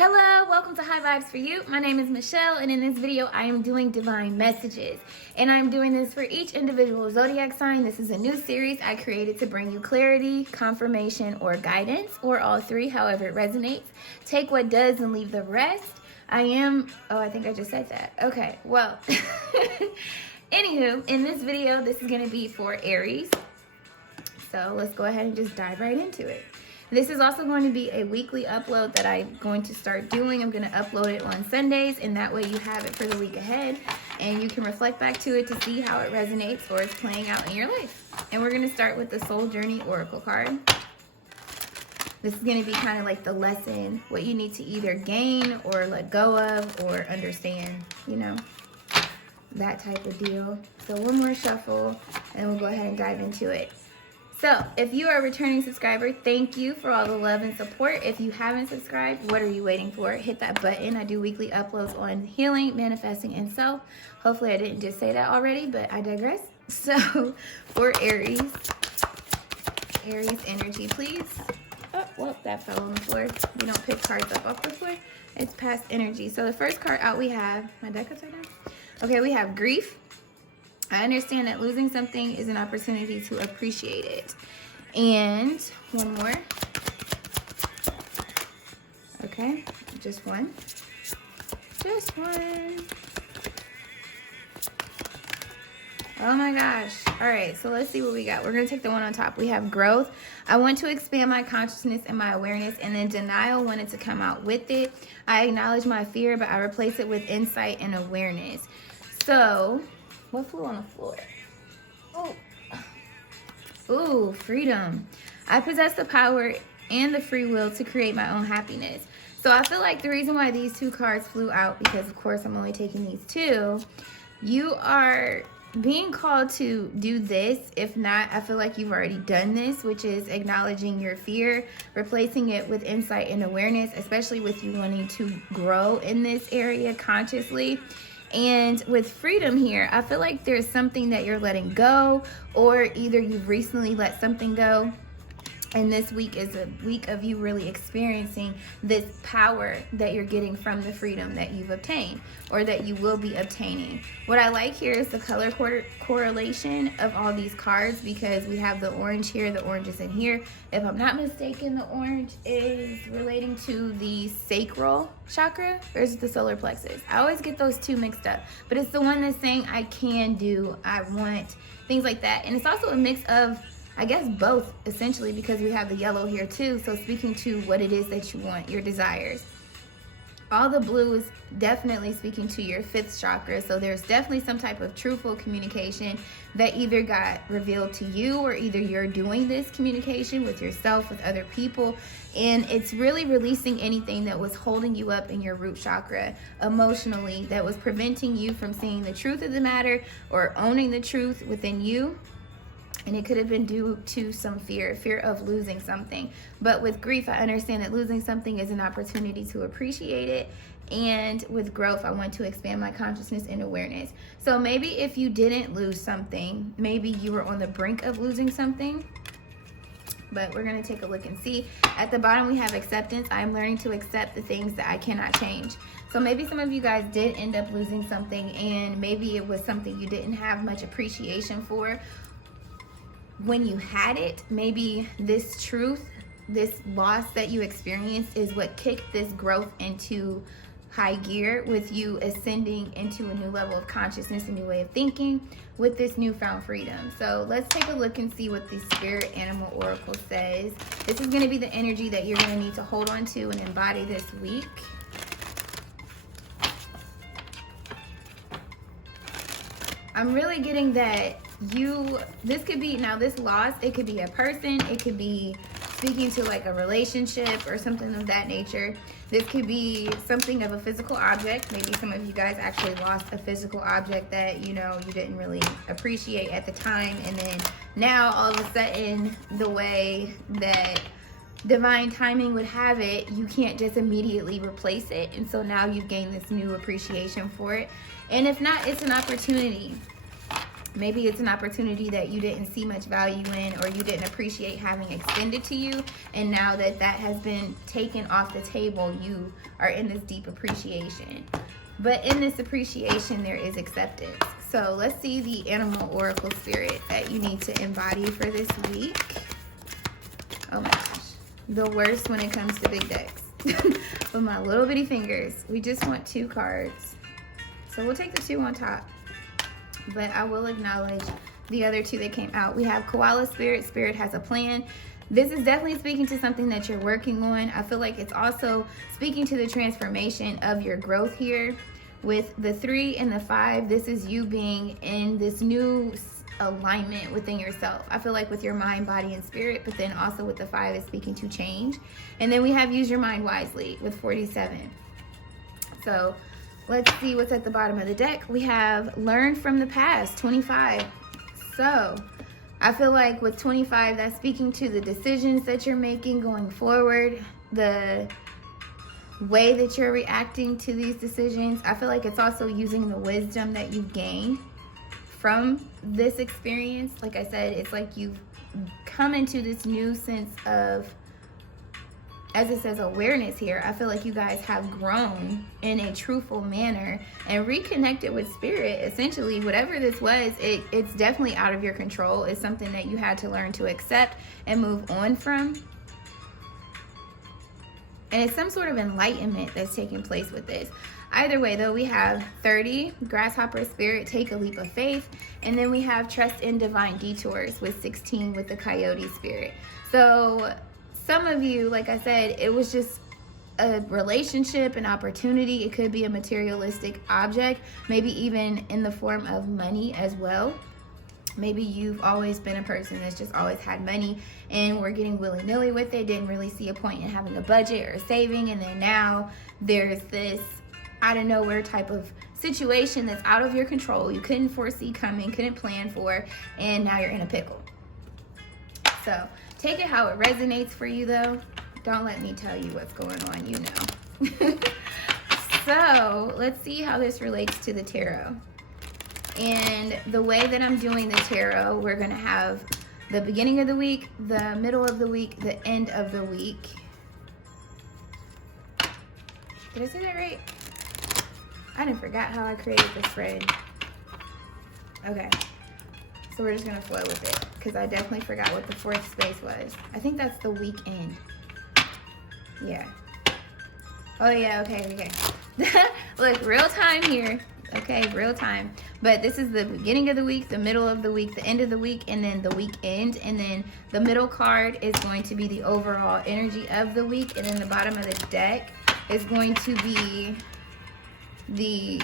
Hello, welcome to High Vibes for You. My name is Michelle, and in this video, I am doing divine messages. And I'm doing this for each individual zodiac sign. This is a new series I created to bring you clarity, confirmation, or guidance, or all three, however it resonates. Take what does and leave the rest. I think I just said that. Okay, well, anywho, in this video, this is going to be for Aries. So let's go ahead and just dive right into it. This is also going to be a weekly upload that I'm going to start doing. I'm going to upload it on Sundays, and that way you have it for the week ahead, and you can reflect back to it to see how it resonates or is playing out in your life. And we're going to start with the Soul Journey Oracle card. This is going to be kind of like the lesson, what you need to either gain or let go of or understand, you know, that type of deal. So one more shuffle, and we'll go ahead and dive into it. So, if you are a returning subscriber, thank you for all the love and support. If you haven't subscribed, what are you waiting for? Hit that button. I do weekly uploads on healing, manifesting, and self. Hopefully, I didn't just say that already, but I digress. So, for Aries energy, please. Oh, well, that fell on the floor. We don't pick cards up off the floor. It's past energy. So, the first card out we have, my deck upside down? Okay, we have grief. I understand that losing something is an opportunity to appreciate it. And one more. Okay, just one. Just one. Oh my gosh. All right, so let's see what we got. We're going to take the one on top. We have growth. I want to expand my consciousness and my awareness, and then denial wanted to come out with it. I acknowledge my fear, but I replace it with insight and awareness. So, what flew on the floor? Oh. Ooh, freedom. I possess the power and the free will to create my own happiness. So I feel like the reason why these two cards flew out, because of course I'm only taking these two, you are being called to do this. If not, I feel like you've already done this, which is acknowledging your fear, replacing it with insight and awareness, especially with you wanting to grow in this area consciously. And with freedom here, I feel like there's something that you're letting go, or either you've recently let something go, and this week is a week of you really experiencing this power that you're getting from the freedom that you've obtained or that you will be obtaining. What I like here is the color correlation of all these cards, because we have the orange here, the orange is in here. If I'm not mistaken, the orange is relating to the sacral chakra, or is it the solar plexus? I always get those two mixed up, but it's the one that's saying I can do, I want, things like that. And it's also a mix of, I guess, both, essentially, because we have the yellow here too. So speaking to what it is that you want, your desires. All the blue is definitely speaking to your fifth chakra. So there's definitely some type of truthful communication that either got revealed to you, or either you're doing this communication with yourself, with other people. And it's really releasing anything that was holding you up in your root chakra emotionally, that was preventing you from seeing the truth of the matter or owning the truth within you. And it could have been due to some fear of losing something. But with grief, I understand that losing something is an opportunity to appreciate it. And with growth, I want to expand my consciousness and awareness. So maybe if you didn't lose something, maybe you were on the brink of losing something. But we're going to take a look and see. At the bottom, we have acceptance. I am learning to accept the things that I cannot change. So maybe some of you guys did end up losing something, and maybe it was something you didn't have much appreciation for when you had it. Maybe this truth, this loss that you experienced, is what kicked this growth into high gear, with you ascending into a new level of consciousness, a new way of thinking with this newfound freedom. So let's take a look and see what the Spirit Animal Oracle says. This is going to be the energy that you're going to need to hold on to and embody this week. I'm really getting that this could be, now this loss, it could be a person, it could be speaking to like a relationship or something of that nature. This could be something of a physical object. Maybe some of you guys actually lost a physical object that, you know, you didn't really appreciate at the time. And then now all of a sudden, the way that divine timing would have it, you can't just immediately replace it. And so now you've gained this new appreciation for it. And if not, it's an opportunity. Maybe it's an opportunity that you didn't see much value in, or you didn't appreciate having extended to you. And now that that has been taken off the table, you are in this deep appreciation. But in this appreciation, there is acceptance. So let's see the animal oracle spirit that you need to embody for this week. Oh my gosh. The worst when it comes to big decks. With my little bitty fingers. We just want 2 cards. So we'll take the 2 on top. But I will acknowledge the other 2 that came out. We have koala spirit. Spirit has a plan. This is definitely speaking to something that you're working on. I feel like it's also speaking to the transformation of your growth here. With the 3 and the 5, this is you being in this new alignment within yourself. I feel like with your mind, body, and spirit, but then also with the 5 is speaking to change. And then we have use your mind wisely with 47. So let's see what's at the bottom of the deck. We have learn from the past, 25. So I feel like with 25, that's speaking to the decisions that you're making going forward, the way that you're reacting to these decisions. I feel like it's also using the wisdom that you've gained from this experience. Like I said, it's like you've come into this new sense of, as it says, awareness here. I feel like you guys have grown in a truthful manner and reconnected with spirit. Essentially, whatever this was, it's definitely out of your control. It's something that you had to learn to accept and move on from. And it's some sort of enlightenment that's taking place with this. Either way, though, we have 30, grasshopper spirit, take a leap of faith. And then we have trust in divine detours with 16 with the coyote spirit. So some of you, like I said, it was just a relationship, an opportunity. It could be a materialistic object, maybe even in the form of money as well. Maybe you've always been a person that's just always had money and we're getting willy-nilly with it, didn't really see a point in having a budget or saving, and then now there's this out of nowhere type of situation that's out of your control. You couldn't foresee coming, couldn't plan for, and now you're in a pickle. So take it how it resonates for you, though. Don't let me tell you what's going on, you know. So let's see how this relates to the tarot. And the way that I'm doing the tarot, we're going to have the beginning of the week, the middle of the week, the end of the week. Did I say that right? I didn't forgot how I created this spread. Okay. So we're just going to flow with it because I definitely forgot what the 4th space was. I think that's the weekend. Yeah. Oh, yeah. Okay. Look, real time here. Okay, real time. But this is the beginning of the week, the middle of the week, the end of the week, and then the weekend. And then the middle card is going to be the overall energy of the week. And then the bottom of the deck is going to be the,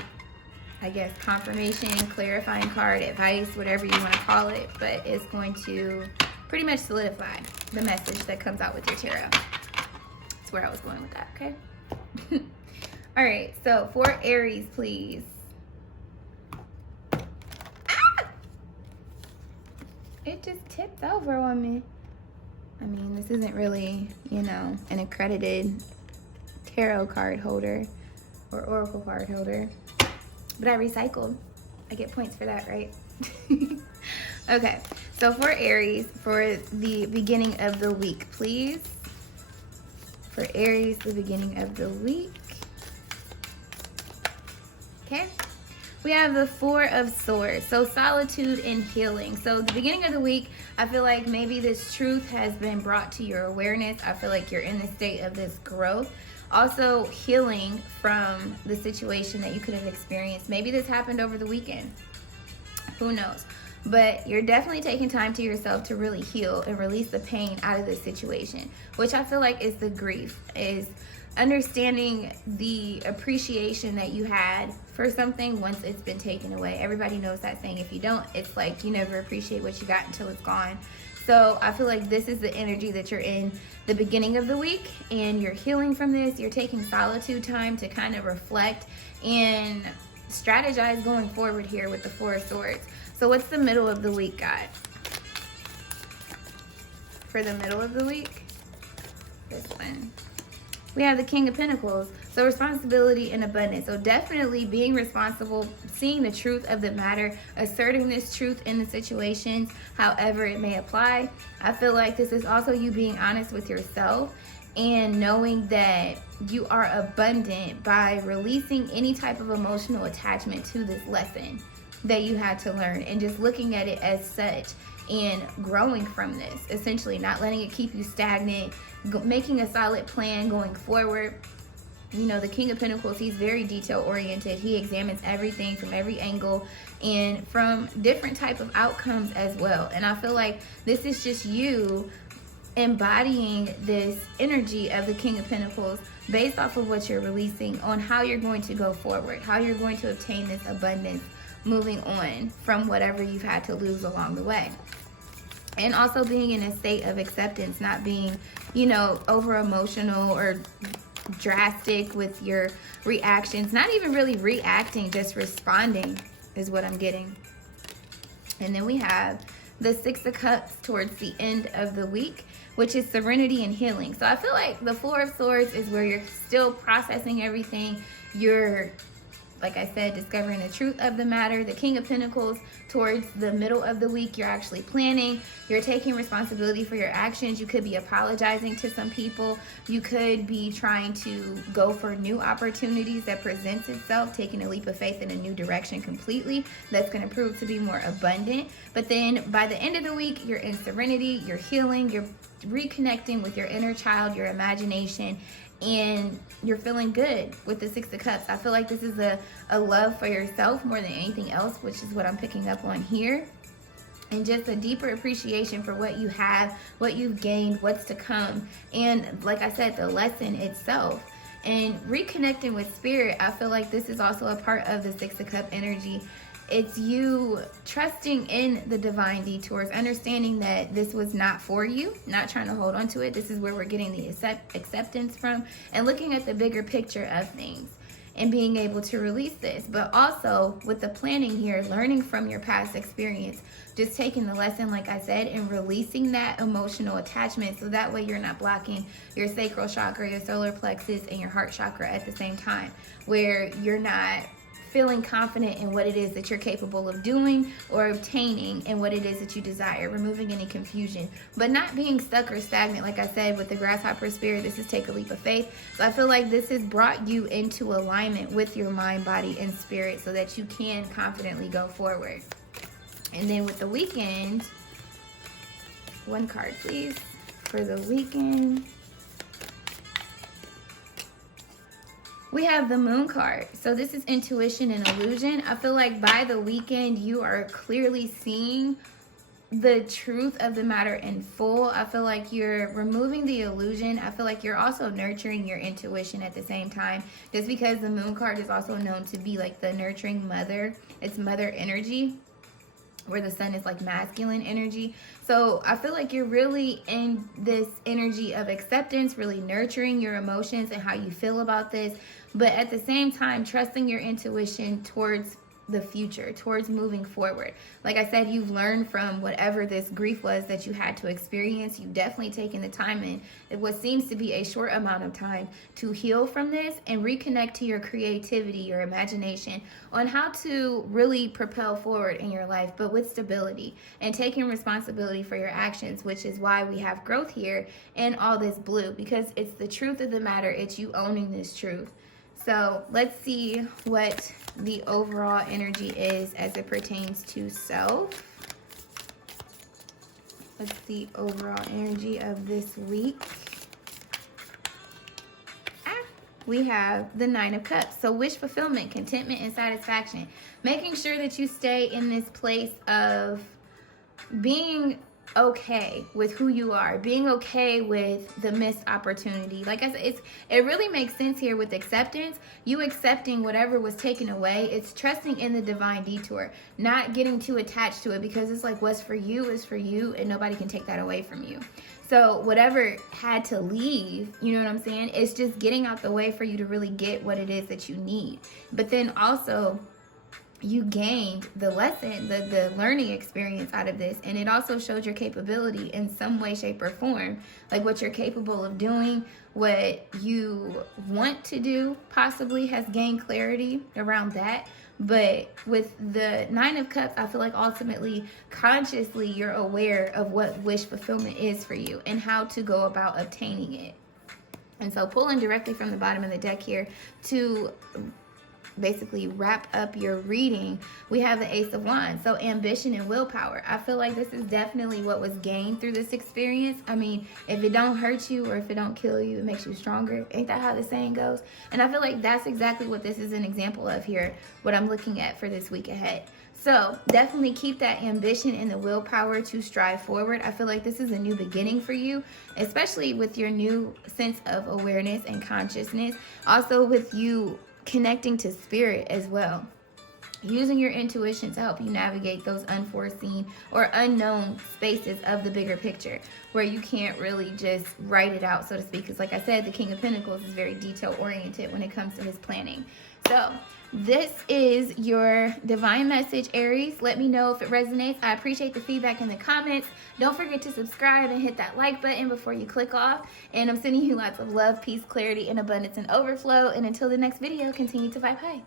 I guess, confirmation, clarifying card, advice, whatever you want to call it. But it's going to pretty much solidify the message that comes out with your tarot. That's where I was going with that, okay? All right, so for Aries, please. It just tipped over on me. I mean, this isn't really, you know, an accredited tarot card holder or oracle card holder. But I recycled. I get points for that, right? Okay, so for Aries, for the beginning of the week, please. For Aries, the beginning of the week. Okay. We have the 4 of Swords, so solitude and healing. So the beginning of the week, I feel like maybe this truth has been brought to your awareness. I feel like you're in the state of this growth. Also healing from the situation that you could have experienced. Maybe this happened over the weekend. Who knows? But you're definitely taking time to yourself to really heal and release the pain out of this situation, which I feel like is the grief, is understanding the appreciation that you had for something once it's been taken away. Everybody knows that saying. If you don't, it's like you never appreciate what you got until it's gone. So I feel like this is the energy that you're in the beginning of the week, and you're healing from this. You're taking solitude time to kind of reflect and strategize going forward here with the 4 of Swords. So what's the middle of the week got? For the middle of the week, this one. we have the King of Pentacles. So responsibility and abundance. So definitely being responsible, seeing the truth of the matter, asserting this truth in the situations, however it may apply. I feel like this is also you being honest with yourself and knowing that you are abundant by releasing any type of emotional attachment to this lesson that you had to learn, and just looking at it as such and growing from this, essentially not letting it keep you stagnant, making a solid plan going forward. You know, the King of Pentacles, he's very detail oriented. He examines everything from every angle and from different type of outcomes as well. And I feel like this is just you embodying this energy of the King of Pentacles based off of what you're releasing on how you're going to go forward, how you're going to obtain this abundance moving on from whatever you've had to lose along the way. And also being in a state of acceptance, not being, you know, over emotional or drastic with your reactions, not even really reacting, just responding is what I'm getting. And then we have the Six of Cups towards the end of the week, which is serenity and healing. So I feel like the Four of Swords is where you're still processing everything. You're, like I said, discovering the truth of the matter. The King of Pentacles, towards the middle of the week, you're actually planning. You're taking responsibility for your actions. You could be apologizing to some people. You could be trying to go for new opportunities that presents itself, taking a leap of faith in a new direction completely. That's going to prove to be more abundant. But then by the end of the week, you're in serenity, you're healing, you're reconnecting with your inner child, your imagination, and you're feeling good with the Six of Cups. I feel like this is a love for yourself more than anything else, which is what I'm picking up on here. And just a deeper appreciation for what you have, what you've gained, what's to come. And like I said, the lesson itself. And reconnecting with spirit, I feel like this is also a part of the Six of Cup energy. It's you trusting in the divine detours, understanding that this was not for you, not trying to hold on to it. This is where we're getting the acceptance from, and looking at the bigger picture of things and being able to release this. But also with the planning here, learning from your past experience, just taking the lesson, like I said, and releasing that emotional attachment, so that way you're not blocking your sacral chakra, your solar plexus, and your heart chakra at the same time, where you're not feeling confident in what it is that you're capable of doing or obtaining and what it is that you desire, removing any confusion, but not being stuck or stagnant. Like I said, with the grasshopper spirit, this is take a leap of faith. So I feel like this has brought you into alignment with your mind, body, and spirit so that you can confidently go forward. And then with the weekend, one card please for the weekend. We have the Moon card. So this is intuition and illusion. I feel like by the weekend, you are clearly seeing the truth of the matter in full. I feel like you're removing the illusion. I feel like you're also nurturing your intuition at the same time, just because the Moon card is also known to be like the nurturing mother. It's mother energy, where the sun is like masculine energy. So I feel like you're really in this energy of acceptance, really nurturing your emotions and how you feel about this, but at the same time trusting your intuition towards the future, towards moving forward. Like I said, you've learned from whatever this grief was that you had to experience. You've definitely taken the time in what seems to be a short amount of time to heal from this and reconnect to your creativity, your imagination on how to really propel forward in your life, but with stability and taking responsibility for your actions, which is why we have growth here and all this blue, because it's the truth of the matter. It's you owning this truth. So let's see what the overall energy is as it pertains to self. What's the overall energy of this week? We have the Nine of Cups. So wish fulfillment, contentment, and satisfaction. Making sure that you stay in this place of being okay with who you are, being okay with the missed opportunity. Like I said, it really makes sense here with acceptance. You accepting whatever was taken away. It's trusting in the divine detour, not getting too attached to it, because it's like what's for you is for you and nobody can take that away from you. So whatever had to leave, you know what I'm saying? It's just getting out the way for you to really get what it is that you need. But then also, you gained the lesson, the learning experience out of this, and it also showed your capability in some way, shape, or form, like what you're capable of doing, what you want to do possibly has gained clarity around that. But with the Nine of Cups, I feel like ultimately, consciously, you're aware of what wish fulfillment is for you and how to go about obtaining it. And so pulling directly from the bottom of the deck here to basically wrap up your reading, we have the Ace of Wands. So ambition and willpower. I feel like this is definitely what was gained through this experience. I mean, if it don't hurt you or if it don't kill you, it makes you stronger. Ain't that how the saying goes? And I feel like that's exactly what this is an example of here, what I'm looking at for this week ahead. So definitely keep that ambition and the willpower to strive forward. I feel like this is a new beginning for you, especially with your new sense of awareness and consciousness. Also with you connecting to spirit as well, using your intuition to help you navigate those unforeseen or unknown spaces of the bigger picture where you can't really just write it out, so to speak, because like I said, the King of Pentacles is very detail oriented when it comes to his planning. So this is your divine message, Aries. Let me know if it resonates. I appreciate the feedback in the comments. Don't forget to subscribe and hit that like button before you click off. And I'm sending you lots of love, peace, clarity, and abundance and overflow. And until the next video, continue to vibe high.